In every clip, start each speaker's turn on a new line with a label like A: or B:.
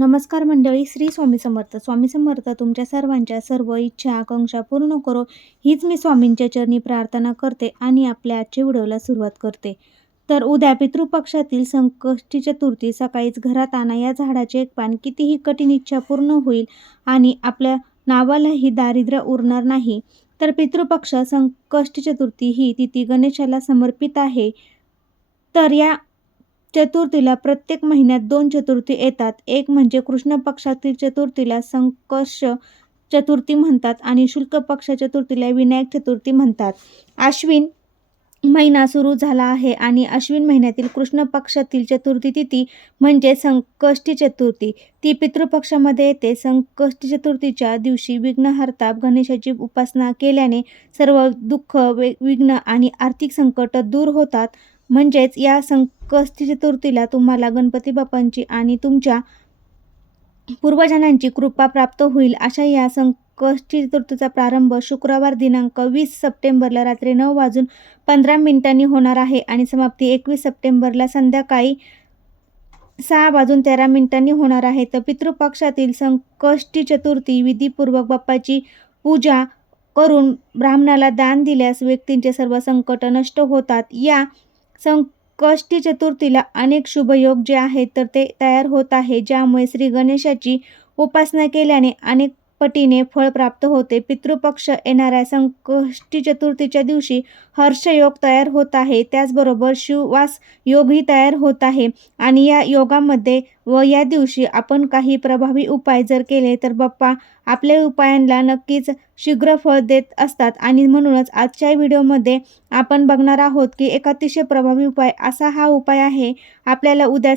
A: नमस्कार मंडळी श्री स्वामी समर्थ. स्वामी समर्थ तुमच्या सर्वांच्या सर्व इच्छा आकांक्षा पूर्ण करो. हीच मी स्वामींच्या चरणी प्रार्थना करते आणि आपल्या आजच्या व्हिडिओला सुरुवात करते. तर उद्या पितृपक्षातील संकष्टी चतुर्थी सकाळीच घरात आणा. या झाडाचे एक पान कितीही कठीण इच्छा पूर्ण होईल आणि आपल्या नावालाही दारिद्र्य उरणार नाही तर पितृपक्ष संकष्टी चतुर्थी ही तिथी गणेशाला समर्पित आहे. तर या चतुर्थीला प्रत्येक महिन्यात दोन चतुर्थी येतात. एक म्हणजे कृष्ण पक्षातील चतुर्थीला संकर्ष चतुर्थी म्हणतात आणि शुल्क पक्ष चतुर्थीला विनायक चतुर्थी म्हणतात. आश्विन महिना सुरू झाला आहे आणि अश्विन महिन्यातील कृष्ण पक्षातील चतुर्थी तिथी म्हणजे संकष्टी चतुर्थी. ती पितृपक्षामध्ये येते. संकष्टी चतुर्थीच्या दिवशी विघ्नहर्ता गणेशाची उपासना केल्याने सर्व दुःख वे विघ्न आणि आर्थिक संकट दूर होतात. म्हणजेच या संकष्टी चतुर्थीला तुम्हाला गणपती बाप्पांची आणि तुमच्या पूर्वजनांची कृपा प्राप्त होईल. अशा या संकष्टी चतुर्थीचा प्रारंभ शुक्रवार दिनांक वीस सप्टेंबरला रात्री नऊ वाजून पंधरा मिनिटांनी होणार आहे आणि समाप्ती एकवीस सप्टेंबरला संध्याकाळी सहा वाजून तेरा मिनिटांनी होणार आहे. तर पितृपक्षातील संकष्टी चतुर्थी विधीपूर्वक बाप्पाची पूजा करून ब्राह्मणाला दान दिल्यास व्यक्तींचे सर्व संकट नष्ट होतात. या संकष्टी चतुर्थीला अनेक शुभयोग जे आहेत तर ते तयार होत आहे ज्यामुळे श्री गणेशाची उपासना केल्याने अनेक पटीने फळ प्राप्त होते. पितृपक्ष येणाऱ्या संकष्टी चतुर्थीच्या दिवशी हर्षयोग तयार होत आहे. त्याचबरोबर शिववास योगही तयार होत आहे. आणि या योगामध्ये व या दिवशी आपण काही प्रभावी उपाय जर केले तर बाप्पा आपल्या उपायांना नक्कीच शीघ्र फळ देत असतात. आणि म्हणूनच आजच्या व्हिडिओमध्ये आपण बघणार आहोत की एक अतिशय प्रभावी उपाय असा हा उपाय आहे. आपल्याला उद्या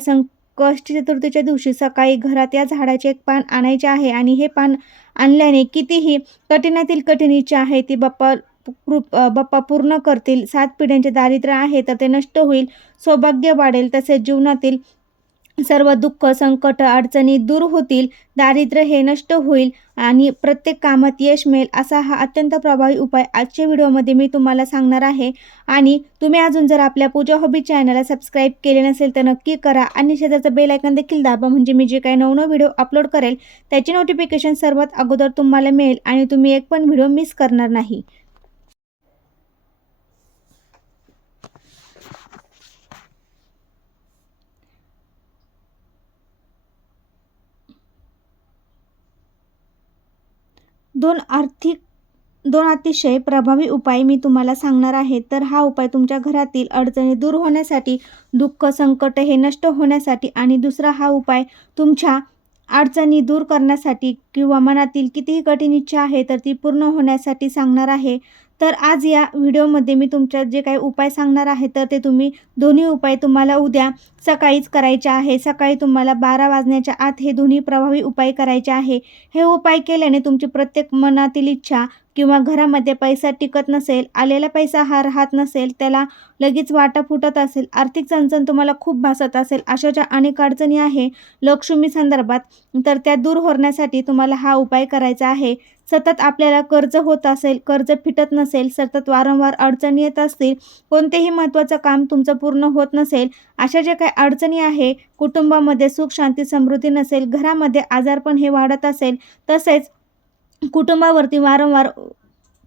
A: कष्ट चतुर्थीच्या दिवशी सकाळी घरात या झाडाचे एक पान आणायचे आहे आणि हे पान आणल्याने कितीही कठीणातील कठीण इच्छा आहे ती बाप्पा कृप बाप्पा पूर्ण करतील. सात पिढ्यांचे दारिद्र्य आहे तर ते नष्ट होईल. सौभाग्य वाढेल. तसेच जीवनातील सर्व दुःख संकट अडचणी दूर होतील दारिद्र्य हे नष्ट होईल आणि प्रत्येक कामात यश मिळेल असा हा अत्यंत प्रभावी उपाय आजच्या व्हिडिओमध्ये मी तुम्हाला सांगणार आहे. आणि तुम्ही अजून जर आपल्या पूजा हॉबी चॅनलला सबस्क्राईब केले नसेल तर नक्की करा आणि शेजारचं बेल आयकन देखील दाबा म्हणजे मी जे काही नवनव व्हिडिओ अपलोड करेल त्याचे नोटिफिकेशन सर्वात अगोदर तुम्हाला मिळेल आणि तुम्ही एक पण व्हिडिओ मिस करणार नाही. दोन आर्थिक दोन अतिशय प्रभावी उपाय मी तुम्हाला सांगणार आहे. तर हा उपाय तुमच्या घरातील अडचणी दूर होण्यासाठी दुःख संकट हे नष्ट होण्यासाठी आणि दुसरा हा उपाय तुमच्या अडचणी दूर करण्यासाठी किंवा मनातील कितीही कठीण इच्छा आहे तर ती पूर्ण होण्यासाठी सांगणार आहे. तर आज या व्हिडिओमध्ये मी तुमच्या जे काही उपाय सांगणार आहे तर ते तुम्ही दोन्ही उपाय तुम्हाला उद्या सकाळीच करायचे आहे. सकाळी तुम्हाला बारा वाजण्याच्या आत हे दोन्ही प्रभावी उपाय करायचे आहे. हे उपाय केल्याने तुमची प्रत्येक मनातील इच्छा किंवा घरामध्ये पैसा टिकत नसेल आलेला पैसा हा राहत नसेल त्याला लगेच वाटा फुटत असेल आर्थिक चणचण तुम्हाला खूप भासत असेल अशा ज्या अनेक अडचणी आहे लक्ष्मी संदर्भात. तर त्या दूर होण्यासाठी तुम्हाला हा उपाय करायचा आहे. सतत आपल्याला कर्ज होत असेल कर्ज फिटत नसेल सतत वारंवार अडचणी येत असतील कोणतेही महत्त्वाचं काम तुमचं पूर्ण होत नसेल अशा ज्या काही अडचणी आहे कुटुंबामध्ये सुख शांती समृद्धी नसेल घरामध्ये आजारपण हे वाढत असेल तसेच कुटुंबावरती वारंवार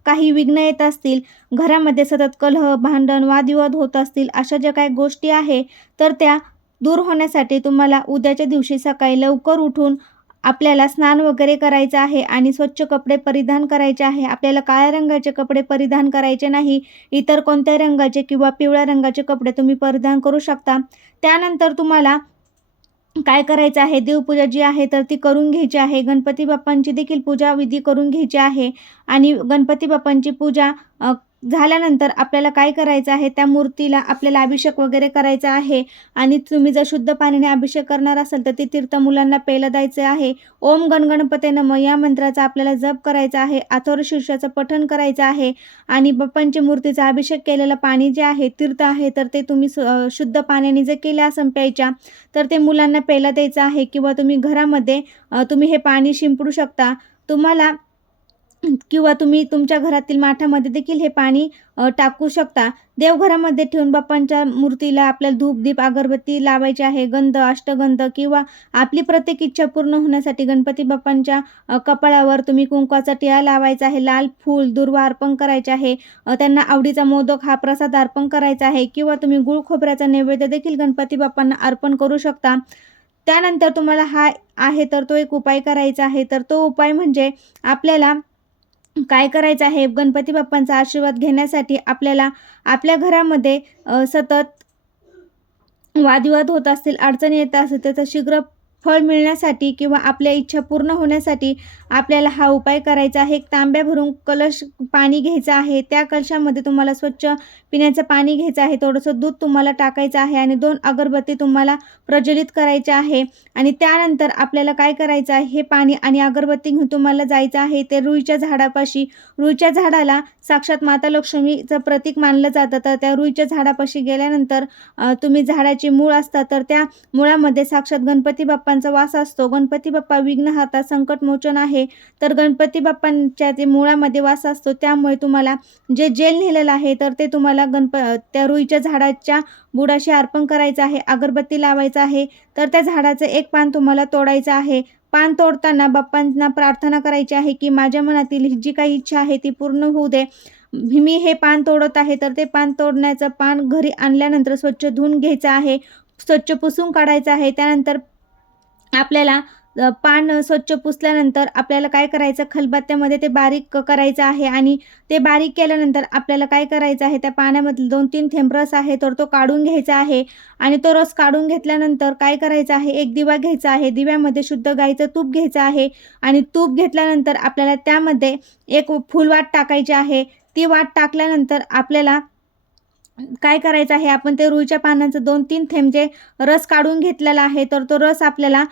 A: काही विघ्न येत असतील घरामध्ये सतत कलह भांडण वादविवाद होत असतील अशा ज्या काही गोष्टी आहे तर त्या दूर होण्यासाठी तुम्हाला उद्याच्या दिवशी सकाळी लवकर उठून आपल्याला स्नान वगैरे करायचं आहे आणि स्वच्छ कपडे परिधान करायचे आहे. आपल्याला काळ्या रंगाचे कपडे परिधान करायचे नाही इतर कोणत्याही रंगाचे किंवा पिवळ्या रंगाचे कपडे तुम्ही परिधान करू शकता. त्यानंतर तुम्हाला काय करायचं आहे? देवपूजा जी आहे तर ती करून घ्यायची आहे. गणपती बाप्पांची देखील पूजा विधी करून घ्यायची आहे. आणि गणपती बाप्पांची पूजा झाल्यानंतर आपल्याला काय करायचं आहे? त्या मूर्तीला आपल्याला अभिषेक वगैरे करायचा आहे. आणि तुम्ही जर शुद्ध पाण्याने अभिषेक करणार असाल तर ते तीर्थ मुलांना प्यायला द्यायचं आहे. ओम गणगणपते नम या मंत्राचा आपल्याला जप करायचा आहे. आथोर शीर्षाचं पठण करायचं आहे. आणि बाप्पांच्या मूर्तीचा अभिषेक केलेलं पाणी जे आहे तीर्थ आहे तर ते तुम्ही शुद्ध पाण्याने जर केलं असं प्यायच्या तर ते मुलांना प्यायला द्यायचं आहे. किंवा तुम्ही घरामध्ये तुम्ही हे पाणी शिंपडू शकता. तुम्हाला किंवा तुम्ही तुमच्या घरातील माठामध्ये देखील हे पाणी टाकू शकता. देवघरामध्ये ठेवून बाप्पांच्या मूर्तीला आपल्याला धूप दीप अगरबत्ती लावायची आहे गंध अष्टगंध किंवा आपली प्रत्येक इच्छा पूर्ण होण्यासाठी गणपती बाप्पांच्या कपाळावर तुम्ही कुंकवाचा टिळा लावायचा आहे लाल फूल दुर्वा अर्पण करायचे आहे त्यांना आवडीचा मोदक हा प्रसाद अर्पण करायचा आहे किंवा तुम्ही गुळ खोबऱ्याचा नैवेद्य देखील गणपती बाप्पांना अर्पण करू शकता. त्यानंतर तुम्हाला हा आहे तर तो एक उपाय करायचा आहे. तर तो उपाय म्हणजे आपल्याला काय करायचं आहे? गणपती बाप्पांचा आशीर्वाद घेण्यासाठी आपल्याला आपल्या घरामध्ये सतत वादविवाद होत असतील अडचणी येत असतील त्याचा शीघ्र फळ मिळण्यासाठी किंवा आपल्या इच्छा पूर्ण होण्यासाठी आपल्याला हा उपाय करायचा आहे. एक तांब्या भरून कलश पाणी घ्यायचं आहे. त्या कलशामध्ये तुम्हाला स्वच्छ पिण्याचं पाणी घ्यायचं आहे. थोडंसं दूध तुम्हाला टाकायचं आहे आणि दोन अगरबत्ती तुम्हाला प्रज्वलित करायचे आहे. आणि त्यानंतर आपल्याला काय करायचं आहे? हे पाणी आणि अगरबत्ती घेऊन तुम्हाला जायचं आहे. ते रुईच्या झाडापाशी रुईच्या झाडाला साक्षात माता लक्ष्मीचं प्रतीक मानलं जातं. तर त्या रुईच्या झाडापाशी गेल्यानंतर तुम्ही झाडाची मूळ असतात तर त्या मुळामध्ये साक्षात गणपती बाप्पा बाप्पांचा वास असतो. गणपती बाप्पा विघ्नहर्ता संकटमोचन आहे. तर गणपती बाप्पांच्या ते मुळामध्ये वास असतो त्यामुळे तुम्हाला जे जेल नेलेलं आहे तर ते तुम्हाला गणप त्या रुईच्या झाडाच्या बुडाशी अर्पण करायचं आहे. अगरबत्ती लावायचं आहे. तर त्या झाडाचं एक पान तुम्हाला तोडायचं आहे. पान तोडताना बाप्पांना प्रार्थना करायची आहे की माझ्या मनातील ही जी काही इच्छा आहे ती पूर्ण होऊ दे. मी हे पान तोडत आहे. तर ते पान तोडण्याचं पान घरी आणल्यानंतर स्वच्छ धुवून घ्यायचं आहे. स्वच्छ पुसून काढायचं आहे. त्यानंतर आपल्याला पान स्वच्छ पुसल्यानंतर आपल्याला काय करायचं? खलबत्त्यामध्ये ते बारीक करायचं आहे आणि ते बारीक केल्यानंतर आपल्याला काय करायचं आहे? त्या पाण्यामधले दोन तीन थेंब रस आहे तर तो काढून घ्यायचा आहे आणि तो रस काढून घेतल्यानंतर काय करायचं आहे? एक दिवा घ्यायचा आहे दिव्यामध्ये शुद्ध गाईचं तूप घ्यायचं आहे आणि तूप घेतल्यानंतर आपल्याला त्यामध्ये एक फुलवाट टाकायची आहे. ती वाट टाकल्यानंतर आपल्याला काय करायचं आहे? आपण ते रुईच्या पानांचं दोन तीन थेंब जे रस काढून घेतलेला आहे तर तो रस आपल्याला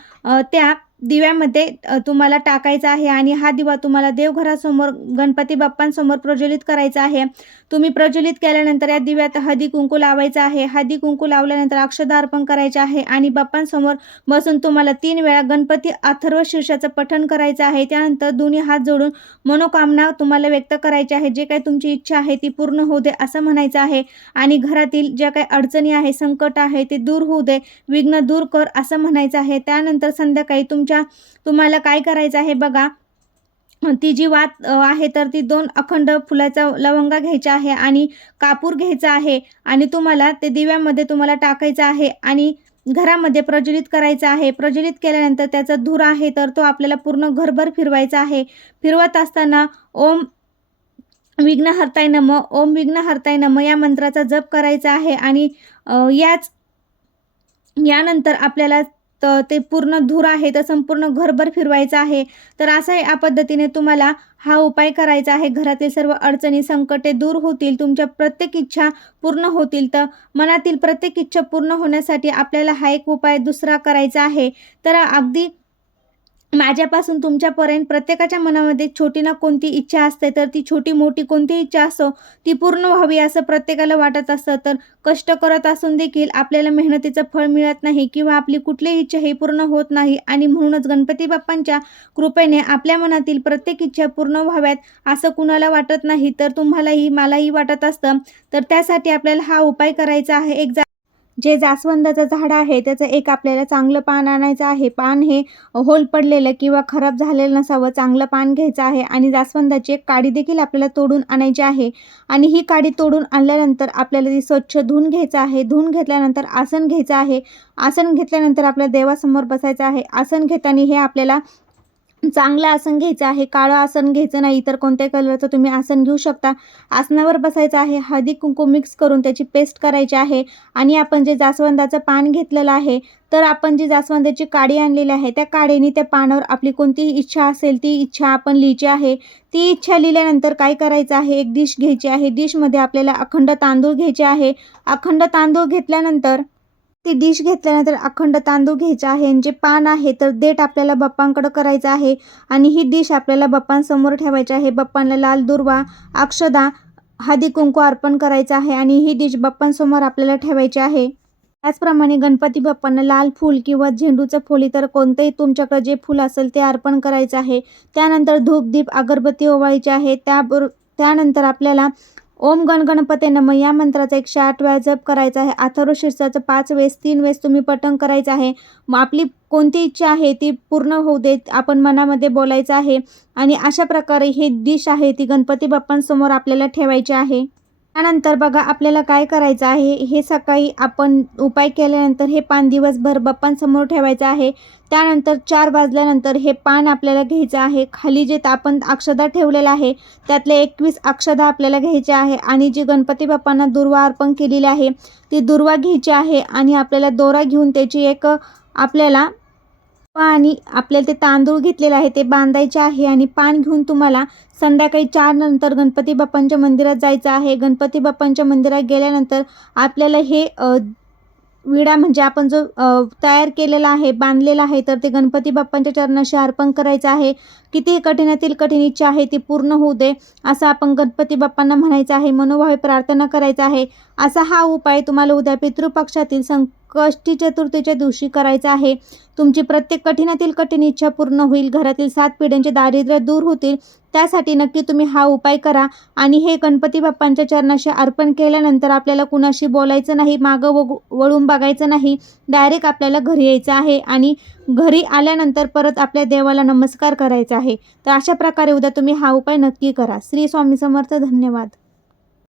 A: त्या दिव्यामध्ये तुम्हाला टाकायचा आहे आणि हा दिवा तुम्हाला देवघरासमोर गणपती बाप्पांसमोर प्रज्वलित करायचा आहे. तुम्ही प्रज्वलित केल्यानंतर या दिव्यात हदी कुंकू लावायचं आहे. हदी कुंकू लावल्यानंतर अक्षदा अर्पण करायचे आहे आणि बाप्पांसमोर बसून तुम्हाला तीन वेळा गणपती अथर्व शीर्षाचं पठण करायचं आहे. त्यानंतर दोन्ही हात जोडून मनोकामना तुम्हाला व्यक्त करायची आहे. जे काही तुमची इच्छा आहे ती पूर्ण होऊ दे असं म्हणायचं आहे. आणि घरातील ज्या काही अडचणी आहे संकट आहे ते दूर होऊ दे. विघ्न दूर कर असं म्हणायचं आहे. त्यानंतर संध्याकाळी तुम तुमच्या तुम्हाला काय करायचं आहे बघा. ती जी वात आहे तर ती दोन अखंड फुलाचा लवंगा घ्यायचा आहे आणि कापूर घ्यायचा आहे आणि तुम्हाला ते दिव्यामध्ये तुम्हाला टाकायचं आहे आणि घरामध्ये प्रज्वलित करायचं आहे. प्रज्वलित केल्यानंतर त्याचा धूर आहे तर तो आपल्याला पूर्ण घरभर फिरवायचा आहे. फिरवत असताना ओम विघ्नहर्ताय नम ओम विघ्नहर्ताय नम या मंत्राचा जप करायचा आहे आणि याच यानंतर आपल्याला तर ते पूर्ण धूर आहे तर संपूर्ण घरभर फिरवायचं आहे. तर असा या पद्धतीने तुम्हाला हा उपाय करायचा आहे. घरातील सर्व अडचणी संकटे दूर होतील तुमच्या प्रत्येक इच्छा पूर्ण होतील. तर मनातील प्रत्येक इच्छा पूर्ण होण्यासाठी आपल्याला हा एक उपाय दुसरा करायचा आहे. तर अगदी माझ्यापासून तुमच्यापर्यंत प्रत्येकाच्या मनामध्ये छोटी ना कोणती इच्छा असते तर ती छोटी मोठी कोणती इच्छा असो ती पूर्ण व्हावी असं प्रत्येकाला वाटत असतं. तर कष्ट करत असून देखील आपल्याला मेहनतीचं फळ मिळत नाही किंवा आपली कुठलीही इच्छा ही पूर्ण होत नाही. आणि म्हणूनच गणपती बाप्पांच्या कृपेने आपल्या मनातील प्रत्येक इच्छा पूर्ण व्हाव्यात असं कुणाला वाटत नाही. तर तुम्हालाही मलाही वाटत असतं. तर त्यासाठी आपल्याला हा उपाय करायचा आहे. एक जा जे जास्वंदाचं झाड आहे त्याचं एक आपल्याला चांगलं पान आणायचं आहे. पान हे होल पडलेलं किंवा खराब झालेलं नसावं चांगलं पान घ्यायचं आहे आणि जास्वंदाची एक काडी देखील आपल्याला तोडून आणायची आहे. आणि ही काडी तोडून आणल्यानंतर आपल्याला ती स्वच्छ धुवून घ्यायचं आहे. धुवून घेतल्यानंतर आसन घ्यायचं आहे. आसन घेतल्यानंतर आपल्या देवासमोर बसायचं आहे. आसन घेताना हे आपल्याला चांगलं आसन घ्यायचं आहे काळं आसन घ्यायचं नाही तर कोणत्याही कलरचं तुम्ही आसन घेऊ शकता. आसनावर बसायचं आहे हळदी कुंकू मिक्स करून त्याची पेस्ट करायची आहे आणि आपण जे जास्वंदाचं पान घेतलेलं आहे तर आपण जी जास्वंदाची काडी आणलेली आहे त्या काडीने त्या पानावर आपली कोणतीही इच्छा असेल ती इच्छा आपण लिहिची आहे. ती इच्छा लिहिल्यानंतर काय करायचं आहे? एक डिश घ्यायची आहे. डिशमध्ये आपल्याला अखंड तांदूळ घ्यायचे आहे. अखंड तांदूळ घेतल्यानंतर ती डिश घेतल्यानंतर अखंड तांदूळ घ्यायचा आहे आणि जे पान आहे तर देठ आपल्याला बाप्पांकडं करायचं आहे आणि ही डिश आपल्याला बाप्पांसमोर ठेवायची आहे. बाप्पांना लाल दुर्वा अक्षदा हळदी कुंकू अर्पण करायचं आहे आणि ही डिश बाप्पांसमोर आपल्याला ठेवायची आहे. त्याचप्रमाणे गणपती बाप्पांना लाल फूल किंवा झेंडूचं फूल इतर कोणतंही तुमच्याकडे जे फूल असेल ते अर्पण करायचं आहे. त्यानंतर धूप दीप अगरबत्ती ओवाळायची आहे. त्याबरो त्यानंतर आपल्याला ओम गण गणपते नम. या मंत्राचा एकशे आठ वेळा जप करायचा आहे. अथर्व शीर्षाचं पाच वेळेस तीन वेळेस तुम्ही पठण करायचं आहे. मग आपली कोणती इच्छा आहे ती पूर्ण होऊ देत आपण मनामध्ये बोलायचं आहे. आणि अशा प्रकारे ही डिश आहे ती गणपती बाप्पांसमोर आपल्याला ठेवायची आहे. त्यानंतर बघा आपल्याला काय करायचं आहे? हे सकाळी आपण उपाय केल्यानंतर हे पान दिवसभर बाप्पांसमोर ठेवायचं आहे. त्यानंतर चार वाजल्यानंतर हे पान आपल्याला घ्यायचं आहे. खाली जे आपण अक्षदा ठेवलेलं आहे त्यातले एकवीस अक्षदा आपल्याला घ्यायचे आहे आणि जी गणपती बाप्पांना दुर्वा अर्पण केलेली आहे ती दुर्वा घ्यायची आहे आणि आपल्याला दोरा घेऊन त्याची एक आपल्याला आणि आपल्याला ते तांदूळ घेतलेले आहे ते बांधायचे आहे आणि पान घेऊन तुम्हाला संध्याकाळी चार नंतर गणपती बाप्पांच्या मंदिरात जायचं आहे. गणपती बाप्पांच्या मंदिरात गेल्यानंतर आपल्याला हे विडा म्हणजे आपण जो तयार केलेला आहे बांधलेला आहे तर ते गणपती बाप्पांच्या चरणाशी अर्पण करायचं आहे. किती कठीणातील कठीण इच्छा आहे ती पूर्ण होऊ दे असं आपण गणपती बाप्पांना म्हणायचं आहे. मनोभावे प्रार्थना करायचा आहे. असा हा उपाय तुम्हाला उद्या पितृपक्षातील संकष्टी चतुर्थीच्या दिवशी करायचा आहे. तुमची प्रत्येक कठीणातील कठीण इच्छा पूर्ण होईल. घरातील सात पिढ्यांचे दारिद्र्य दूर होतील. त्यासाठी नक्की तुम्ही हा उपाय करा. आणि हे गणपती बाप्पांच्या चरणाशी अर्पण केल्यानंतर आपल्याला कुणाशी बोलायचं नाही मागं वग वळून बघायचं नाही. डायरेक्ट आपल्याला घरी यायचं आहे आणि घरी आल्यानंतर परत आपल्या देवाला नमस्कार करायचा आहे. तर अशा प्रकारे उद्या तुम्ही हा उपाय नक्की करा. श्री स्वामी समर्थ धन्यवाद.